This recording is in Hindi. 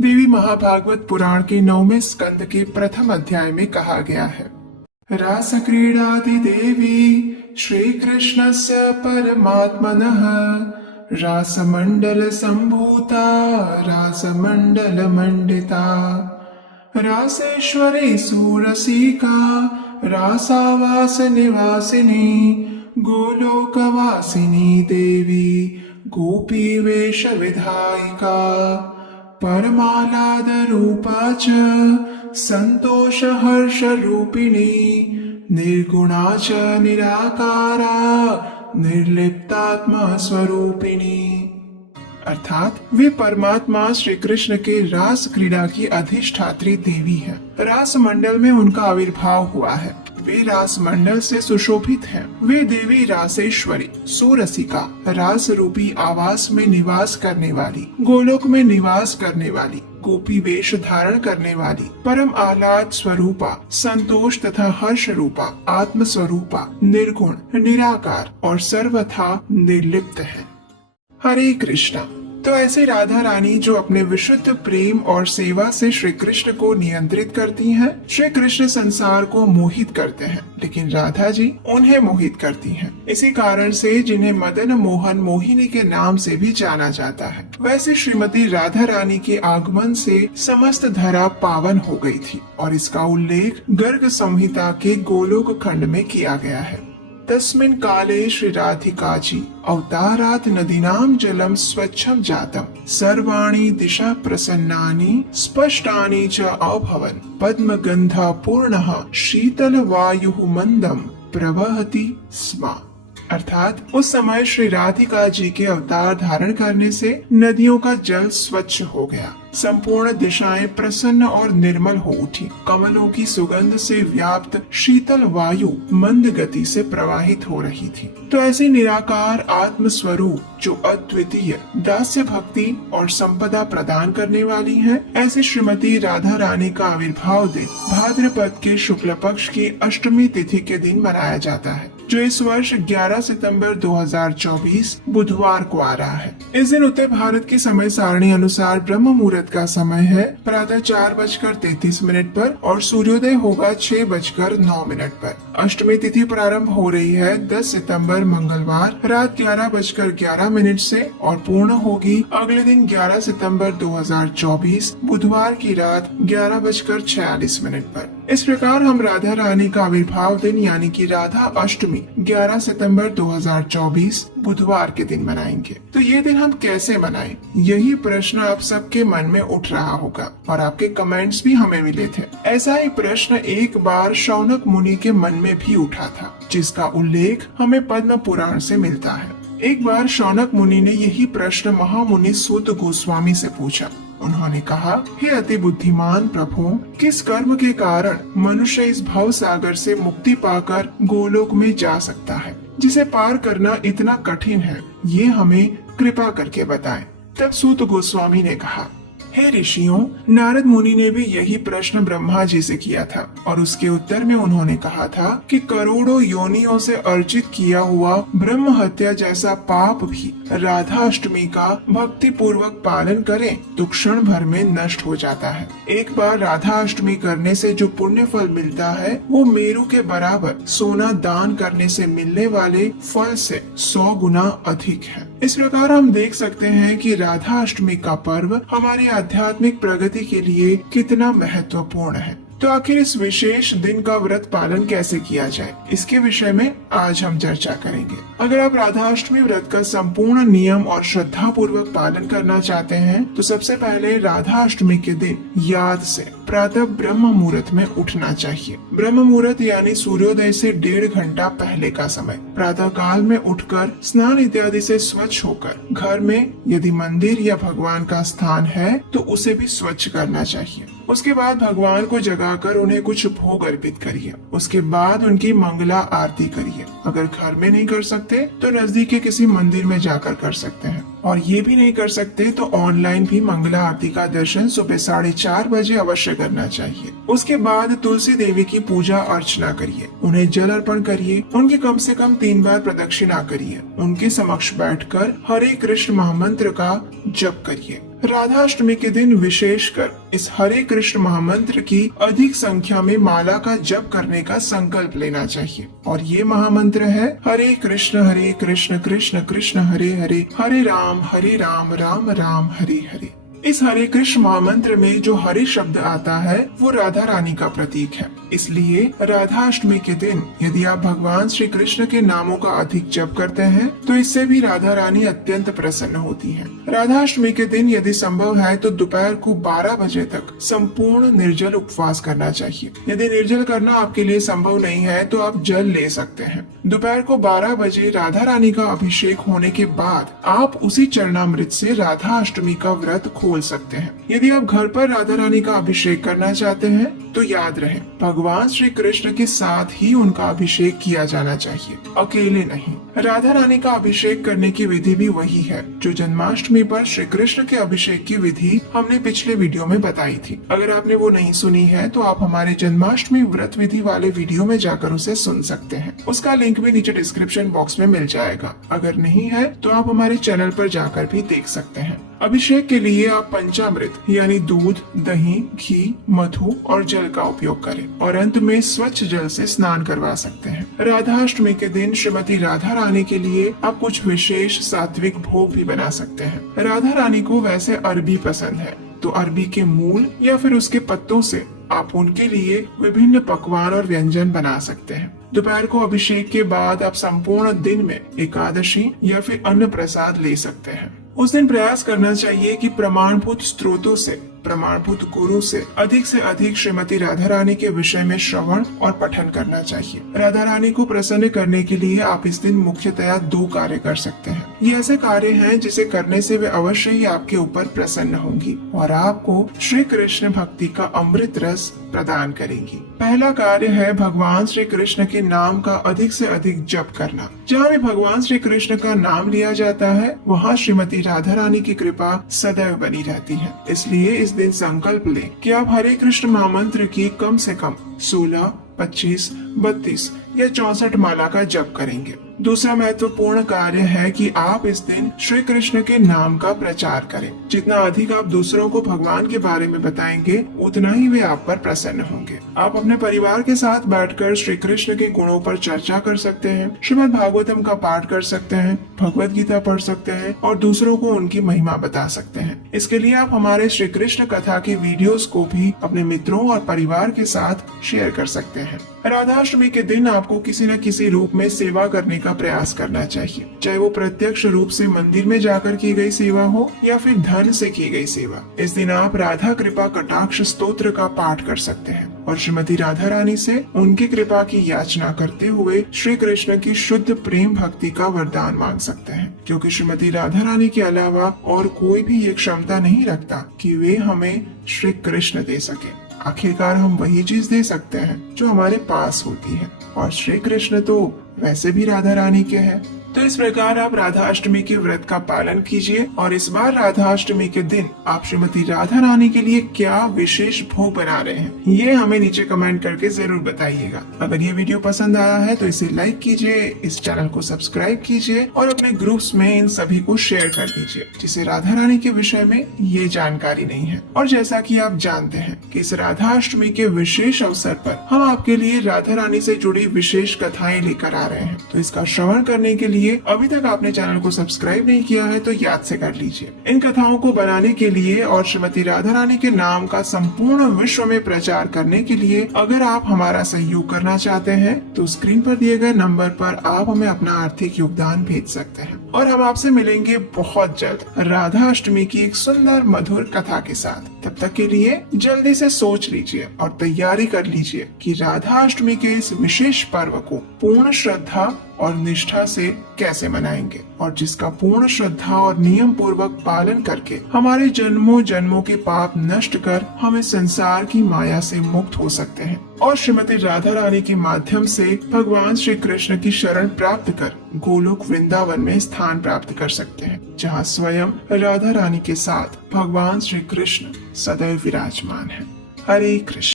देवी महाभागवत पुराण के 9वें स्कंद के प्रथम अध्याय में कहा गया है। रास क्रीडादि देवी श्री कृष्णस्य परमात्मनः रासमंडल संभूता रासमंडल मंडिता रासेश्वरी सुरसिका रासावास निवासिनी गोलोकवासिनी देवी गोपी वेश विधायिका परमालाद रूपा च संतोष हर्ष रूपिणी निर्गुणा च निराकारा निर्लिप्तात्मा स्वरूपिणी। अर्थात वे परमात्मा श्री कृष्ण के रास क्रीड़ा की अधिष्ठात्री देवी है। रास मंडल में उनका आविर्भाव हुआ है। वे रास मंडल से सुशोभित हैं। वे देवी रासेश्वरी सुरसिका रास रूपी आवास में निवास करने वाली, गोलोक में निवास करने वाली, गोपी वेश धारण करने वाली, परम आह्लाद स्वरूपा, संतोष तथा हर्ष रूपा, आत्म स्वरूपा, निर्गुण, निराकार और सर्वथा निर्लिप्त है। हरे कृष्णा। तो ऐसे राधा रानी जो अपने विशुद्ध प्रेम और सेवा से श्री कृष्ण को नियंत्रित करती हैं, श्री कृष्ण संसार को मोहित करते हैं, लेकिन राधा जी उन्हें मोहित करती हैं। इसी कारण से जिन्हें मदन मोहन मोहिनी के नाम से भी जाना जाता है। वैसे श्रीमती राधा रानी के आगमन से समस्त धरा पावन हो गई थी और इसका उल्लेख गर्ग संहिता के गोलोक खंड में किया गया है। तस्मिन् काले श्री राधिकाजी अवतारात् नदीनां जलम स्वच्छम जातम सर्वाणि दिशा प्रसन्नानि स्पष्टानि च अभवन् पद्मगंधा पूर्णः शीतल वायुः मंदम प्रवहति स्म। अर्थात उस समय श्री राधिका जी के अवतार धारण करने से नदियों का जल स्वच्छ हो गया, संपूर्ण दिशाएं प्रसन्न और निर्मल हो उठी, कमलों की सुगंध से व्याप्त शीतल वायु मंद गति से प्रवाहित हो रही थी। तो ऐसी निराकार आत्म स्वरूप जो अद्वितीय दास्य भक्ति और संपदा प्रदान करने वाली है, ऐसी श्रीमती राधा रानी का आविर्भाव दिन भाद्रपद के शुक्ल पक्ष की अष्टमी तिथि के दिन मनाया जाता है, जो इस वर्ष 11 सितंबर 2024 बुधवार को आ रहा है। इस दिन उत्तर भारत की समय सारणी अनुसार ब्रह्म मुहूर्त का समय है प्रातः 4:33 पर और सूर्योदय होगा 6:09 पर। अष्टमी तिथि प्रारंभ हो रही है 10 सितंबर मंगलवार रात 11:11 से और पूर्ण होगी अगले दिन 11 सितंबर 2024 बुधवार की रात 11:46 पर। इस प्रकार हम राधा रानी का आविर्भाव दिन यानी कि राधा अष्टमी 11 सितंबर 2024 बुधवार के दिन मनाएंगे। तो ये दिन हम कैसे मनाएं? यही प्रश्न आप सबके मन में उठ रहा होगा और आपके कमेंट्स भी हमें मिले थे। ऐसा ही प्रश्न एक बार शौनक मुनि के मन में भी उठा था, जिसका उल्लेख हमें पद्म पुराण से मिलता है। एक बार शौनक मुनि ने यही प्रश्न महामुनि सूत गोस्वामी से पूछा। उन्होंने कहा, हे अति बुद्धिमान प्रभु, किस कर्म के कारण मनुष्य इस भव सागर से मुक्ति पाकर गोलोक में जा सकता है, जिसे पार करना इतना कठिन है? ये हमें कृपा करके बताएं। तब सूत गोस्वामी ने कहा, हे ऋषियों, नारद मुनि ने भी यही प्रश्न ब्रह्मा जी से किया था और उसके उत्तर में उन्होंने कहा था कि करोड़ों योनियों से अर्जित किया हुआ ब्रह्म हत्या जैसा पाप भी राधा अष्टमी का भक्ति पूर्वक पालन करें तो क्षण भर में नष्ट हो जाता है। एक बार राधा अष्टमी करने से जो पुण्य फल मिलता है वो मेरु के बराबर सोना दान करने से मिलने वाले फल से 100 गुना अधिक है। इस प्रकार हम देख सकते हैं कि राधा अष्टमी का पर्व हमारी आध्यात्मिक प्रगति के लिए कितना महत्वपूर्ण है। तो आखिर इस विशेष दिन का व्रत पालन कैसे किया जाए, इसके विषय में आज हम चर्चा करेंगे। अगर आप राधा अष्टमी व्रत का संपूर्ण नियम और श्रद्धा पूर्वक पालन करना चाहते हैं तो सबसे पहले राधा अष्टमी के दिन याद से प्रातः ब्रह्म मुहूर्त में उठना चाहिए। ब्रह्म मुहूर्त यानी सूर्योदय से 1.5 घंटा पहले का समय। प्रातः काल में उठकर स्नान इत्यादि से स्वच्छ होकर घर में यदि मंदिर या भगवान का स्थान है तो उसे भी स्वच्छ करना चाहिए। उसके बाद भगवान को जगाकर उन्हें कुछ भोग अर्पित करिए। उसके बाद उनकी मंगला आरती करिए। अगर घर में नहीं कर सकते तो नजदीक के किसी मंदिर में जाकर कर सकते हैं, और ये भी नहीं कर सकते तो ऑनलाइन भी मंगला आरती का दर्शन सुबह 4:30 बजे अवश्य करना चाहिए। उसके बाद तुलसी देवी की पूजा अर्चना करिए, उन्हें जल अर्पण करिए, उनकी कम से कम 3 बार प्रदक्षिणा करिए, उनके समक्ष बैठकर हरे कृष्ण महामंत्र का जप करिए। राधाष्टमी के दिन विशेषकर इस हरे कृष्ण महामंत्र की अधिक संख्या में माला का जप करने का संकल्प लेना चाहिए। और ये महामंत्र है हरे कृष्ण कृष्ण कृष्ण हरे हरे, हरे राम राम राम हरे हरे। इस हरे कृष्ण महामंत्र में जो हरे शब्द आता है वो राधा रानी का प्रतीक है। इसलिए राधाष्टमी के दिन यदि आप भगवान श्री कृष्ण के नामों का अधिक जप करते हैं तो इससे भी राधा रानी अत्यंत प्रसन्न होती है। राधाष्टमी के दिन यदि संभव है तो दोपहर को 12 बजे तक संपूर्ण निर्जल उपवास करना चाहिए। यदि निर्जल करना आपके लिए संभव नहीं है तो आप जल ले सकते हैं। दोपहर को 12 बजे राधा रानी का अभिषेक होने के बाद आप उसी चरणामृत से राधाष्टमी का व्रत खोल सकते हैं। यदि आप घर पर राधा रानी का अभिषेक करना चाहते हैं तो याद रहे भगवान श्री कृष्ण के साथ ही उनका अभिषेक किया जाना चाहिए, अकेले नहीं। राधा रानी का अभिषेक करने की विधि भी वही है जो जन्माष्टमी पर श्री कृष्ण के अभिषेक की विधि हमने पिछले वीडियो में बताई थी। अगर आपने वो नहीं सुनी है तो आप हमारे जन्माष्टमी व्रत विधि वाले वीडियो में जाकर उसे सुन सकते हैं। उसका लिंक भी नीचे डिस्क्रिप्शन बॉक्स में मिल जाएगा। अगर नहीं है तो आप हमारे चैनल पर जाकर भी देख सकते हैं। अभिषेक के लिए आप पंचामृत यानी दूध, दही, घी, मधु और जल का उपयोग करें और अंत में स्वच्छ जल से स्नान करवा सकते हैं। राधाष्टमी के दिन श्रीमती राधा रानी के लिए आप कुछ विशेष सात्विक भोग भी बना सकते हैं। राधा रानी को वैसे अरबी पसंद है तो अरबी के मूल या फिर उसके पत्तों से आप उनके लिए विभिन्न पकवान और व्यंजन बना सकते हैं। दोपहर को अभिषेक के बाद आप संपूर्ण दिन में एकादशी या फिर अन्न प्रसाद ले सकते हैं। उस दिन प्रयास करना चाहिए कि प्रमाणभूत स्रोतों से, प्रमाणभूत गुरु से अधिक श्रीमती राधा रानी के विषय में श्रवण और पठन करना चाहिए। राधा रानी को प्रसन्न करने के लिए आप इस दिन मुख्यतया 2 कार्य कर सकते हैं। ये ऐसे कार्य हैं जिसे करने से वे अवश्य ही आपके ऊपर प्रसन्न होंगी और आपको श्री कृष्ण भक्ति का अमृत रस प्रदान करेंगी। पहला कार्य है भगवान श्री कृष्ण के नाम का अधिक से अधिक जप करना। जहाँ भी भगवान श्री कृष्ण का नाम लिया जाता है वहाँ श्रीमती राधा रानी की कृपा सदैव बनी रहती है। इसलिए इस दिन संकल्प लें कि आप हरे कृष्ण महामंत्र की कम से कम 16, 25, 32 या 64 माला का जप करेंगे। दूसरा महत्वपूर्ण कार्य है कि आप इस दिन श्री कृष्ण के नाम का प्रचार करें। जितना अधिक आप दूसरों को भगवान के बारे में बताएंगे उतना ही वे आप पर प्रसन्न होंगे। आप अपने परिवार के साथ बैठकर श्री कृष्ण के गुणों पर चर्चा कर सकते हैं, श्रीमद् भागवतम का पाठ कर सकते हैं, भगवत गीता पढ़ सकते हैं और दूसरों को उनकी महिमा बता सकते हैं। इसके लिए आप हमारे श्री कृष्ण कथा के वीडियोस को भी अपने मित्रों और परिवार के साथ शेयर कर सकते हैं। राधाष्टमी के दिन आपको किसी न किसी रूप में सेवा करने का प्रयास करना चाहिए, चाहे वो प्रत्यक्ष रूप से मंदिर में जाकर की गई सेवा हो या फिर धन से की गई सेवा। इस दिन आप राधा कृपा कटाक्ष स्तोत्र का पाठ कर सकते हैं और श्रीमती राधा रानी से उनकी कृपा की याचना करते हुए श्री कृष्ण की शुद्ध प्रेम भक्ति का वरदान मांग सकते हैं, क्योंकि श्रीमती राधा रानी के अलावा और कोई भी ये क्षमता नहीं रखता कि वे हमें श्री कृष्ण दे सके। आखिरकार हम वही चीज दे सकते हैं जो हमारे पास होती है और श्री कृष्ण तो वैसे भी राधा रानी के हैं। तो इस प्रकार आप राधाष्टमी के व्रत का पालन कीजिए और इस बार राधाष्टमी के दिन आप श्रीमती राधा रानी के लिए क्या विशेष भोग बना रहे हैं ये हमें नीचे कमेंट करके जरूर बताइएगा। अगर ये वीडियो पसंद आया है तो इसे लाइक कीजिए, इस चैनल को सब्सक्राइब कीजिए और अपने ग्रुप्स में इन सभी को शेयर कर दीजिए जिसे राधा रानी के विषय में ये जानकारी नहीं है। और जैसा कि आप जानते हैं कि इस राधाष्टमी के विशेष अवसर पर हम आपके लिए राधा रानी से जुड़ी विशेष कथाएं लेकर आ रहे हैं, तो इसका श्रवण करने के लिए अभी तक आपने चैनल को सब्सक्राइब नहीं किया है तो याद से कर लीजिए। इन कथाओं को बनाने के लिए और श्रीमती राधा रानी के नाम का संपूर्ण विश्व में प्रचार करने के लिए अगर आप हमारा सहयोग करना चाहते हैं तो स्क्रीन पर दिए गए नंबर पर आप हमें अपना आर्थिक योगदान भेज सकते हैं और हम आपसे मिलेंगे बहुत जल्द राधाष्टमी की एक सुंदर मधुर कथा के साथ। तब तक के लिए जल्दी से सोच लीजिए और तैयारी कर लीजिए कि राधाष्टमी के इस विशेष पर्व को पूर्ण श्रद्धा और निष्ठा से कैसे मनाएंगे और जिसका पूर्ण श्रद्धा और नियम पूर्वक पालन करके हमारे जन्मों जन्मों के पाप नष्ट कर हमें संसार की माया से मुक्त हो सकते हैं और श्रीमती राधा रानी के माध्यम से भगवान श्री कृष्ण की शरण प्राप्त कर गोलोक वृंदावन में स्थान प्राप्त कर सकते हैं, जहाँ स्वयं राधा रानी के साथ भगवान श्री कृष्ण सदैव विराजमान है। हरे कृष्ण।